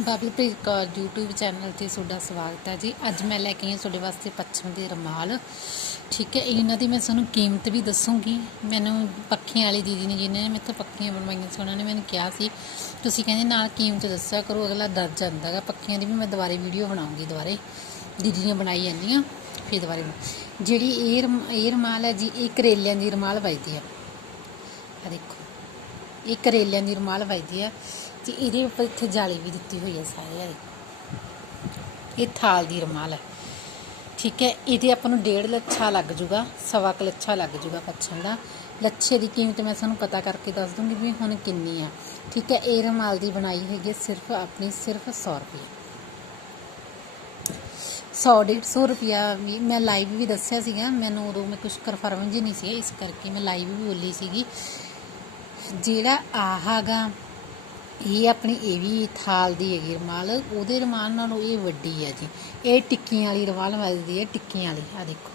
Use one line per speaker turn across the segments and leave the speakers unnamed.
ਬਬਲਪ੍ਰੀਤ Kaur, YouTube channel ਤੇ ਤੁਹਾਡਾ ਸਵਾਗਤ ਹੈ ਜੀ। ਅੱਜ ਮੈਂ ਲੈ ਕੇ ਆਈ ਤੁਹਾਡੇ ਵਾਸਤੇ ਪੱਛਮ ਦੇ ਰਮਾਲ। ਠੀਕ ਹੈ, ਇਹਨਾਂ ਦੀ ਮੈਂ ਤੁਹਾਨੂੰ ਕੀਮਤ ਵੀ ਦੱਸੂਗੀ। ਮੈਨੂੰ ਪੱਖੀਆਂ ਵਾਲੀ ਦੀਦੀ ਨੇ ਜਿਹਨੇ ਮੇਰੇ ਤੋਂ ਪੱਖੀਆਂ ਬਣਵਾਈਆਂ ਸੀ, ਉਹਨਾਂ ਨੇ ਮੈਨੂੰ ਕਿਹਾ ਸੀ, ਤੁਸੀਂ ਕਹਿੰਦੇ ਨਾਲ ਕੀਮਤ ਦੱਸਿਆ ਕਰੋ, ਅਗਲਾ ਡਰ ਜਾਂਦਾ ਗਾ ਪੱਖੀਆਂ ਦੀ ਵੀ ਮੈਂ ਦੁਬਾਰੇ ਵੀਡੀਓ ਬਣਾਉਂਗੀ ਦੁਬਾਰੇ। ਦੀਦੀ ਨੇ ਬਣਾਈ ਜਾਂਦੀਆਂ ਫਿਰ ਦੁਬਾਰੇ ਜਿਹੜੀ ਇਹ ਰਮ- ਇਹ ਰਮਾਲ ਹੈ ਜੀ, ਇਹ ਕਰੇਲਿਆਂ ਦੀ ਰਮਾਲ ਵੱਜਦੀ ਆ। ਆ ਦੇਖੋ, ਇਹ ਕਰੇਲਿਆਂ ਦੀ ਰੁਮਾਲ ਵੱਜਦੀ ਆ। ਤੇ ਇਹਦੇ ਉੱਪਰ ਇੱਥੇ ਜਾਲੀ ਵੀ ਦਿੱਤੀ ਹੋਈ ਹੈ ਸਾਰੇ ਆ ਇਹ ਥਾਲ ਦੀ ਰੁਮਾਲ ਹੈ। ਠੀਕ ਹੈ, ਇਹਦੇ ਆਪਾਂ ਨੂੰ ਡੇਢ ਲੱਛਾ ਲੱਗ ਜੂਗਾ, ਸਵਾ ਕੁ ਲੱਛਾ ਲੱਗ ਜੂਗਾ ਪੱਛਣ ਦਾ। ਲੱਛੇ ਦੀ ਕੀਮਤ ਮੈਂ ਤੁਹਾਨੂੰ ਪਤਾ ਕਰਕੇ ਦੱਸ ਦੂੰਗੀ ਵੀ ਹੁਣ ਕਿੰਨੀ ਆ। ਠੀਕ ਹੈ, ਇਹ ਰੁਮਾਲ ਦੀ ਬਣਾਈ ਹੈਗੀ ਸਿਰਫ ਆਪਣੀ ਸਿਰਫ 100 ਰੁਪਏ। 100 150 ਰੁਪਿਆ ਵੀ ਮੈਂ ਲਾਈਵ ਵੀ ਦੱਸਿਆ ਸੀਗਾ, ਮੈਨੂੰ ਉਦੋਂ ਮੈਂ ਕੁਝ ਕਨਫਰਮ ਜੀ ਨਹੀਂ ਸੀ, ਇਸ ਕਰਕੇ ਮੈਂ ਲਾਈਵ ਵੀ ਬੋਲੀ ਸੀਗੀ। ਜਿਹੜਾ ਆਹਾਗਾ ਇਹ ਆਪਣੀ ਇਹ ਵੀ ਥਾਲ ਦੀ ਹੈਗੀ ਰਮਾਲ। ਉਹਦੇ ਰਮਾਲ ਨਾਲੋਂ ਇਹ ਵੱਡੀ ਹੈ ਜੀ। ਇਹ ਟਿੱਕੀਆਂ ਵਾਲੀ ਰਮਾਲ ਮਿਲਦੀ ਹੈ, ਟਿੱਕੀਆਂ ਵਾਲੀ। ਆ ਦੇਖੋ।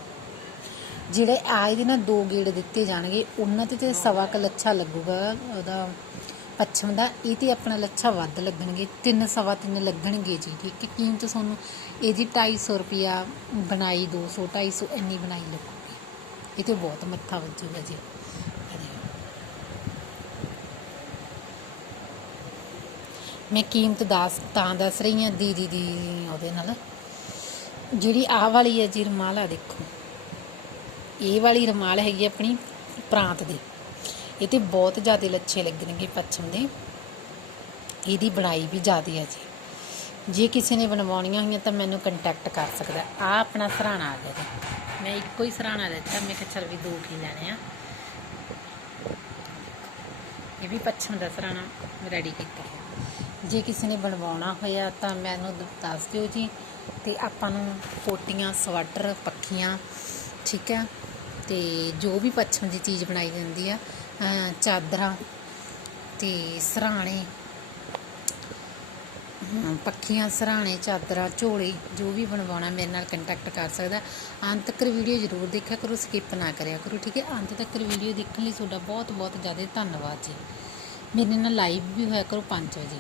ਜਿਹੜੇ ਆਏ ਦੇ ਨਾਲ ਦੋ ਗੇੜ ਦਿੱਤੇ ਜਾਣਗੇ, ਉਹਨਾਂ ਤੇ ਤੇ ਸਵਾ ਕ ਲੱਛਾ ਲੱਗੂਗਾ, ਉਹਦਾ ਪੱਛਮ ਦਾ। ਇਹ ਤੇ ਆਪਣਾ ਲੱਛਾ ਵੱਧ ਲੱਗਣਗੇ, ਤਿੰਨ ਸਵਾ ਤਿੰਨ ਲੱਗਣਗੇ ਜੀ। ਠੀਕ ਹੈ, ਕੀਮਤ ਤੁਹਾਨੂੰ ਇਹਦੀ 250 ਰੁਪਿਆ ਬਣਾਈ 200 250 ਇੰਨੀ ਬਣਾਈ ਲੱਗੂਗੀ। ਇਹ ਤੇ ਬਹੁਤ ਮੱਥਾ ਵੱਜੂਗਾ ਜੀ ਆ ਦੇਖੋ। ਮੈਂ ਕੀਮਤ ਦੱਸ ਤਾਂ ਦੱਸ ਰਹੀ ਹਾਂ, ਦੀਦੀ ਦੀ ਉਹਦੇ ਨਾਲ। ਜਿਹੜੀ ਆਹ ਵਾਲੀ ਹੈ ਜੀ ਰਮਾਲ ਆ ਦੇਖੋ। ਇਹ ਵਾਲੀ ਰਮਾਲ ਹੈਗੀ ਆਪਣੀ ਪ੍ਰਾਂਤ ਦੀ। ਇਹ ਤੇ ਬਹੁਤ ਜ਼ਿਆਦਾ ਲੱਛੇ ਲੱਗਣਗੇ ਪੱਛਮ ਦੇ। ਇਹਦੀ ਬਣਾਈ ਵੀ ਜ਼ਿਆਦਾ ਹੈ ਜੀ। ਜੇ ਕਿਸੇ ਨੇ ਬਣਵਾਉਣੀਆਂ ਹੋਈਆਂ ਤਾਂ ਮੈਨੂੰ ਕੰਟੈਕਟ ਕਰ ਸਕਦਾ। ਆ ਆਪਣਾ ਸਰਾਣਾ ਆ ਗਿਆ ਮੈਂ ਇੱਕੋ ਹੀ ਸਰਾਣਾ ਲੈਤਾ ਮੈਂ ਕਿਹਾ ਚੱਲ ਵੀ ਦੋ ਕੀ ਲੈਣੇ ਆ। ਇਹ ਵੀ ਪੱਛਮ ਦਾ ਸਰਾਣਾ ਰੈਡੀ ਕੀਤਾ ਹੈ ਜੇ ਕਿਸੇ ਨੇ ਬਣਵਾਉਣਾ ਹੋਇਆ ਤਾਂ ਮੈਨੂੰ ਦ- ਦੱਸ ਦਿਓ ਜੀ। ਤੇ ਆਪਾਂ ਨੂੰ ਕੋਟੀਆਂ, ਸਵੈਟਰ, ਪੱਖੀਆਂ, ਠੀਕ ਹੈ। ਤੇ ਜੋ ਵੀ ਪੱਛਮ ਦੀ ਚੀਜ਼ ਬਣਾਈ ਜਾਂਦੀ ਆ ਚਾਦਰਾਂ ਤੇ ਸਰਾਣੇ ਪੱਖੀਆਂ, ਸਰਾਣੇ, ਚਾਦਰਾਂ, ਝੋਲੇ, ਜੋ ਵੀ ਬਣਵਾਉਣਾ ਮੇਰੇ ਨਾਲ ਕੰਟੈਕਟ ਕਰ ਸਕਦਾ ਅੰਤ ਤੱਕ ਵੀਡੀਓ ਜ਼ਰੂਰ ਦੇਖਿਆ ਕਰੋ ਸਕਿਪ ਨਾ ਕਰਿਆ ਕਰੋ, ਠੀਕ ਹੈ? ਅੰਤ ਤੱਕ ਵੀਡੀਓ ਦੇਖਣ ਲਈ ਤੁਹਾਡਾ ਬਹੁਤ ਬਹੁਤ ਜ਼ਿਆਦਾ ਧੰਨਵਾਦ ਜੀ। ਮੇਰੇ ਨਾਲ ਲਾਈਵ ਵੀ ਹੋਇਆ ਕਰੋ 5 ਵਜੇ।